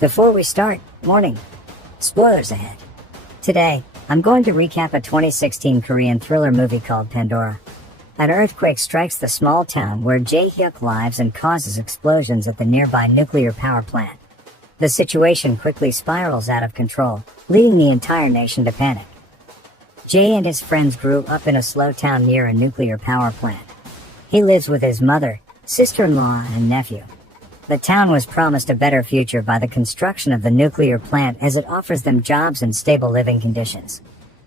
Before we start, warning, spoilers ahead. Today, I'm going to recap a 2016 Korean thriller movie called Pandora. An earthquake strikes the small town where Jae-Hyeok lives and causes explosions at the nearby nuclear power plant. The situation quickly spirals out of control, leading the entire nation to panic. Jae and his friends grew up in a slow town near a nuclear power plant. He lives with his mother, sister-in-law, and nephew. The town was promised a better future by the construction of the nuclear plant as it offers them jobs and stable living conditions.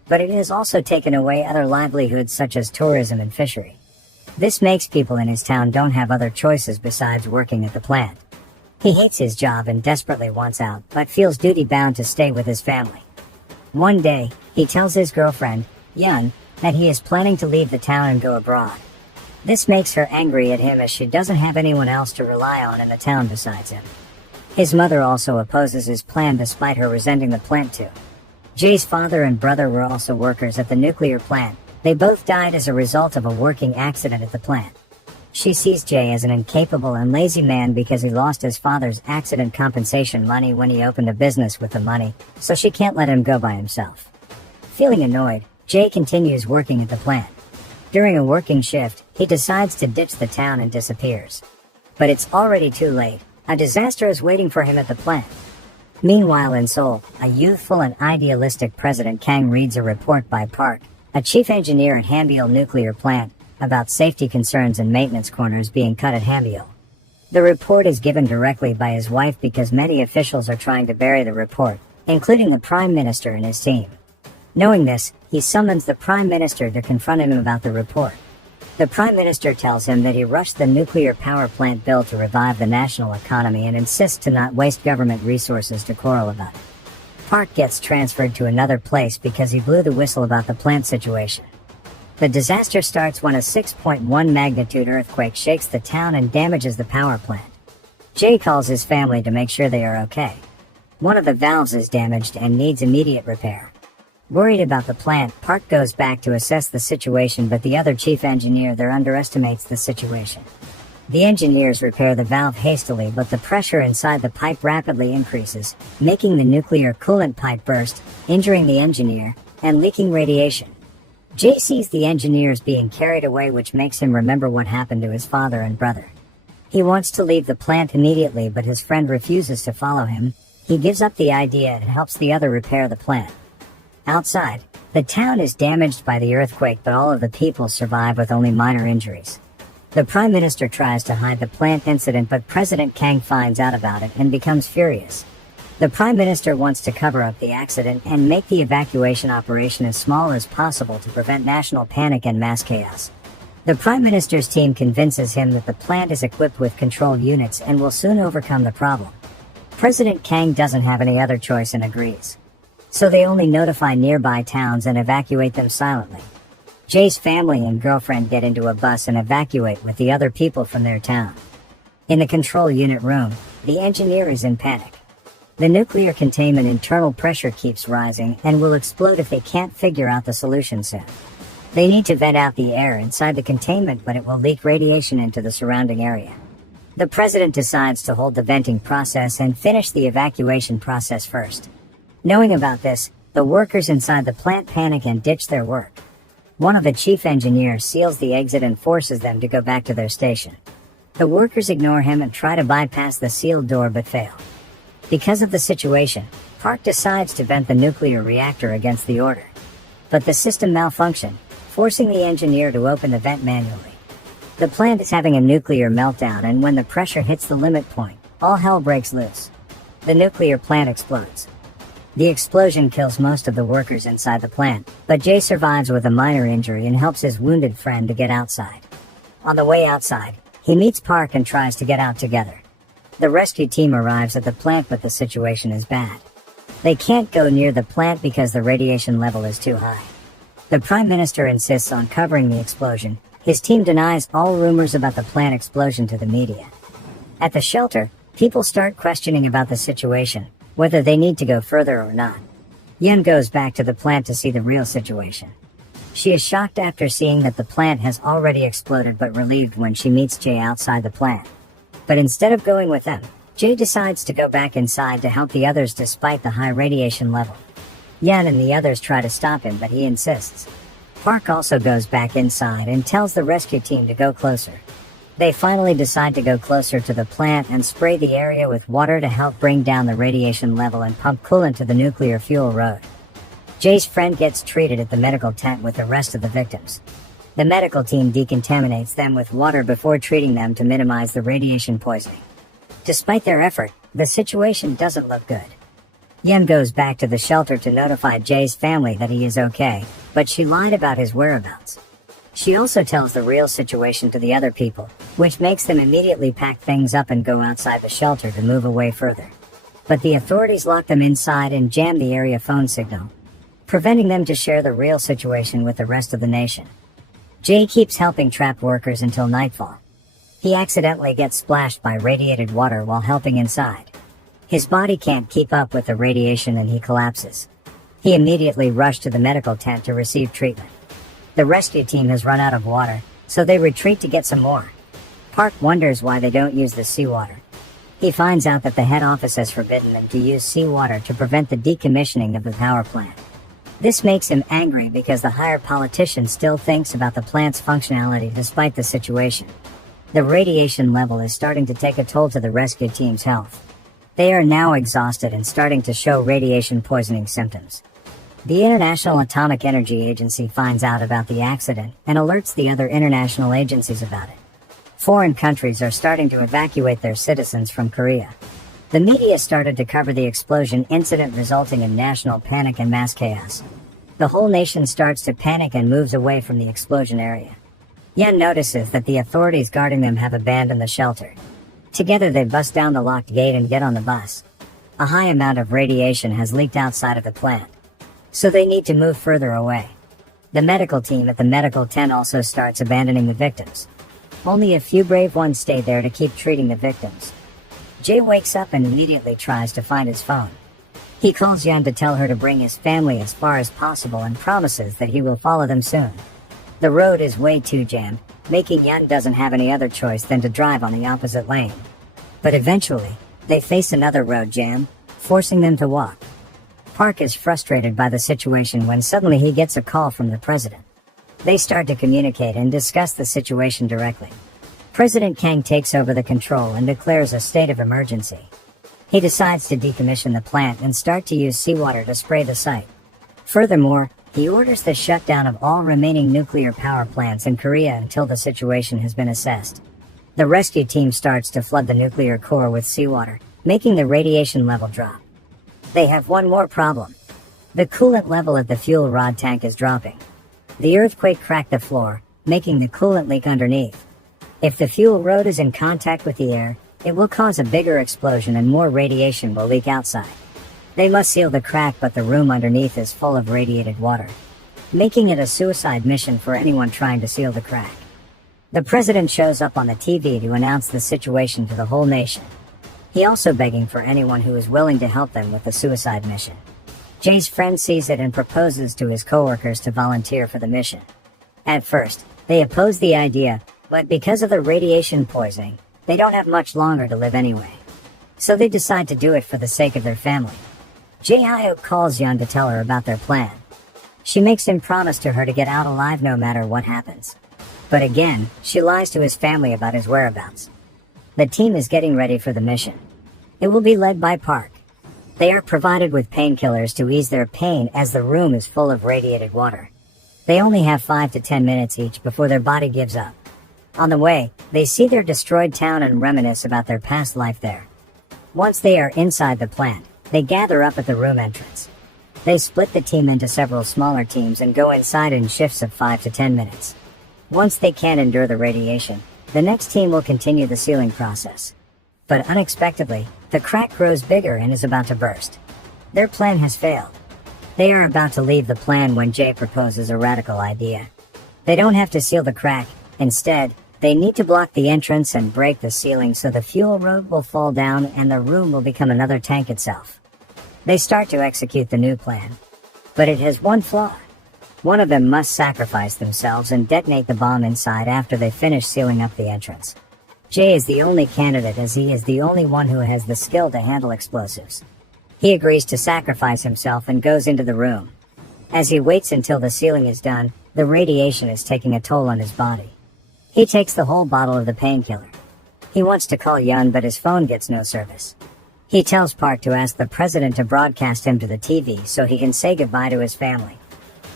But it has also taken away other livelihoods such as tourism and fishery. This makes people in his town don't have other choices besides working at the plant. He hates his job and desperately wants out, but feels duty-bound to stay with his family. One day, he tells his girlfriend, Yeon, that he is planning to leave the town and go abroad. This makes her angry at him as she doesn't have anyone else to rely on in the town besides him. His mother also opposes his plan despite her resenting the plant too. Jae's father and brother were also workers at the nuclear plant. They both died as a result of a working accident at the plant. She sees Jae as an incapable and lazy man because he lost his father's accident compensation money when he opened a business with the money, so she can't let him go by himself. Feeling annoyed, Jae continues working at the plant. During a working shift, he decides to ditch the town and disappears. But it's already too late. A disaster is waiting for him at the plant. Meanwhile in Seoul, a youthful and idealistic President Kang reads a report by Park, a chief engineer at Hambyul nuclear plant, about safety concerns and maintenance corners being cut at Hambyul. The report is given directly by his wife because many officials are trying to bury the report, including the Prime Minister and his team. Knowing this, he summons the Prime Minister to confront him about the report. The Prime Minister tells him that he rushed the nuclear power plant bill to revive the national economy and insists to not waste government resources to quarrel about it. Park gets transferred to another place because he blew the whistle about the plant situation. The disaster starts when a 6.1 magnitude earthquake shakes the town and damages the power plant. Jae calls his family to make sure they are okay. One of the valves is damaged and needs immediate repair. Worried about the plant, Park goes back to assess the situation, but the other chief engineer there underestimates the situation. The engineers repair the valve hastily, but the pressure inside the pipe rapidly increases, making the nuclear coolant pipe burst, injuring the engineer, and leaking radiation. Jae sees the engineers being carried away, which makes him remember what happened to his father and brother. He wants to leave the plant immediately, but his friend refuses to follow him. He gives up the idea and helps the other repair the plant. Outside, the town is damaged by the earthquake, but all of the people survive with only minor injuries. The Prime Minister tries to hide the plant incident, but President Kang finds out about it and becomes furious. The Prime Minister wants to cover up the accident and make the evacuation operation as small as possible to prevent national panic and mass chaos. The Prime Minister's team convinces him that the plant is equipped with control units and will soon overcome the problem. President Kang doesn't have any other choice and agrees. So they only notify nearby towns and evacuate them silently. Jae's family and girlfriend get into a bus and evacuate with the other people from their town. In the control unit room, the engineer is in panic. The nuclear containment internal pressure keeps rising and will explode if they can't figure out the solution soon. They need to vent out the air inside the containment, but it will leak radiation into the surrounding area. The president decides to hold the venting process and finish the evacuation process first. Knowing about this, the workers inside the plant panic and ditch their work. One of the chief engineers seals the exit and forces them to go back to their station. The workers ignore him and try to bypass the sealed door but fail. Because of the situation, Park decides to vent the nuclear reactor against the order. But the system malfunctioned, forcing the engineer to open the vent manually. The plant is having a nuclear meltdown, and when the pressure hits the limit point, all hell breaks loose. The nuclear plant explodes. The explosion kills most of the workers inside the plant, but Jae survives with a minor injury and helps his wounded friend to get outside. On the way outside, he meets Park and tries to get out together. The rescue team arrives at the plant, but the situation is bad. They can't go near the plant because the radiation level is too high. The Prime Minister insists on covering the explosion. His team denies all rumors about the plant explosion to the media. At the shelter, people start questioning about the situation, whether they need to go further or not. Yeon goes back to the plant to see the real situation. She is shocked after seeing that the plant has already exploded, but relieved when she meets Jae outside the plant. But instead of going with them, Jae decides to go back inside to help the others despite the high radiation level. Yan and the others try to stop him, but he insists. Park also goes back inside and tells the rescue team to go closer. They finally decide to go closer to the plant and spray the area with water to help bring down the radiation level and pump coolant to the nuclear fuel road. Jae's friend gets treated at the medical tent with the rest of the victims. The medical team decontaminates them with water before treating them to minimize the radiation poisoning. Despite their effort, the situation doesn't look good. Yen goes back to the shelter to notify Jae's family that he is okay, but she lied about his whereabouts. She also tells the real situation to the other people, which makes them immediately pack things up and go outside the shelter to move away further. But the authorities lock them inside and jam the area phone signal, preventing them to share the real situation with the rest of the nation. Jae keeps helping trapped workers until nightfall. He accidentally gets splashed by radiated water while helping inside. His body can't keep up with the radiation and he collapses. He immediately rushed to the medical tent to receive treatment. The rescue team has run out of water, so they retreat to get some more. Park wonders why they don't use the seawater. He finds out that the head office has forbidden them to use seawater to prevent the decommissioning of the power plant. This makes him angry because the higher politician still thinks about the plant's functionality despite the situation. The radiation level is starting to take a toll to the rescue team's health. They are now exhausted and starting to show radiation poisoning symptoms. The International Atomic Energy Agency finds out about the accident and alerts the other international agencies about it. Foreign countries are starting to evacuate their citizens from Korea. The media started to cover the explosion incident, resulting in national panic and mass chaos. The whole nation starts to panic and moves away from the explosion area. Yen notices that the authorities guarding them have abandoned the shelter. Together they bust down the locked gate and get on the bus. A high amount of radiation has leaked outside of the plant, so they need to move further away. The medical team at the medical tent also starts abandoning the victims. Only a few brave ones stay there to keep treating the victims. Jae wakes up and immediately tries to find his phone. He calls Yan to tell her to bring his family as far as possible and promises that he will follow them soon. The road is way too jammed, making Yan doesn't have any other choice than to drive on the opposite lane. But eventually, they face another road jam, forcing them to walk. Park is frustrated by the situation when suddenly he gets a call from the president. They start to communicate and discuss the situation directly. President Kang takes over the control and declares a state of emergency. He decides to decommission the plant and start to use seawater to spray the site. Furthermore, he orders the shutdown of all remaining nuclear power plants in Korea until the situation has been assessed. The rescue team starts to flood the nuclear core with seawater, making the radiation level drop. They have one more problem. The coolant level at the fuel rod tank is dropping. The earthquake cracked the floor, making the coolant leak underneath. If the fuel road is in contact with the air, it will cause a bigger explosion and more radiation will leak outside. They must seal the crack, but the room underneath is full of radiated water, making it a suicide mission for anyone trying to seal the crack. The president shows up on the TV to announce the situation to the whole nation. He also begging for anyone who is willing to help them with the suicide mission. Jae's friend sees it and proposes to his coworkers to volunteer for the mission. At first, they oppose the idea, but because of the radiation poisoning, they don't have much longer to live anyway. So they decide to do it for the sake of their family. Jae-Hyeok calls Yeon to tell her about their plan. She makes him promise to her to get out alive no matter what happens. But again, she lies to his family about his whereabouts. The team is getting ready for the mission. It will be led by Park. They are provided with painkillers to ease their pain as the room is full of radiated water. They only have 5 to 10 minutes each before their body gives up. On the way, they see their destroyed town and reminisce about their past life there. Once they are inside the plant, they gather up at the room entrance. They split the team into several smaller teams and go inside in shifts of 5 to 10 minutes. Once they can't endure the radiation, the next team will continue the sealing process. But unexpectedly, the crack grows bigger and is about to burst. Their plan has failed. They are about to leave the plan when Jae proposes a radical idea. They don't have to seal the crack. Instead, they need to block the entrance and break the ceiling so the fuel road will fall down and the room will become another tank itself. They start to execute the new plan. But it has one flaw. One of them must sacrifice themselves and detonate the bomb inside after they finish sealing up the entrance. Jae is the only candidate as he is the only one who has the skill to handle explosives. He agrees to sacrifice himself and goes into the room. As he waits until the sealing is done, the radiation is taking a toll on his body. He takes the whole bottle of the painkiller. He wants to call Yun, but his phone gets no service. He tells Park to ask the president to broadcast him to the TV so he can say goodbye to his family.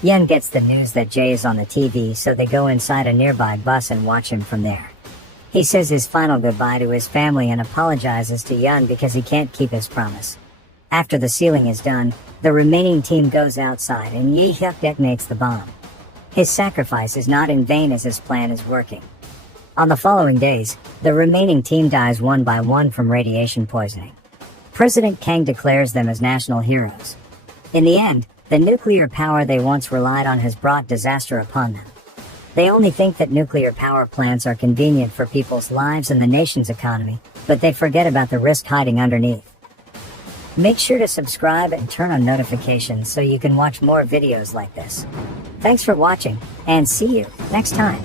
Yun gets the news that Jae is on the TV, so they go inside a nearby bus and watch him from there. He says his final goodbye to his family and apologizes to Yun because he can't keep his promise. After the sealing is done, the remaining team goes outside and Jae-Hyeok detonates the bomb. His sacrifice is not in vain as his plan is working. On the following days, the remaining team dies one by one from radiation poisoning. President Kang declares them as national heroes. In the end, the nuclear power they once relied on has brought disaster upon them. They only think that nuclear power plants are convenient for people's lives and the nation's economy, but they forget about the risk hiding underneath. Make sure to subscribe and turn on notifications so you can watch more videos like this. Thanks for watching, and see you next time.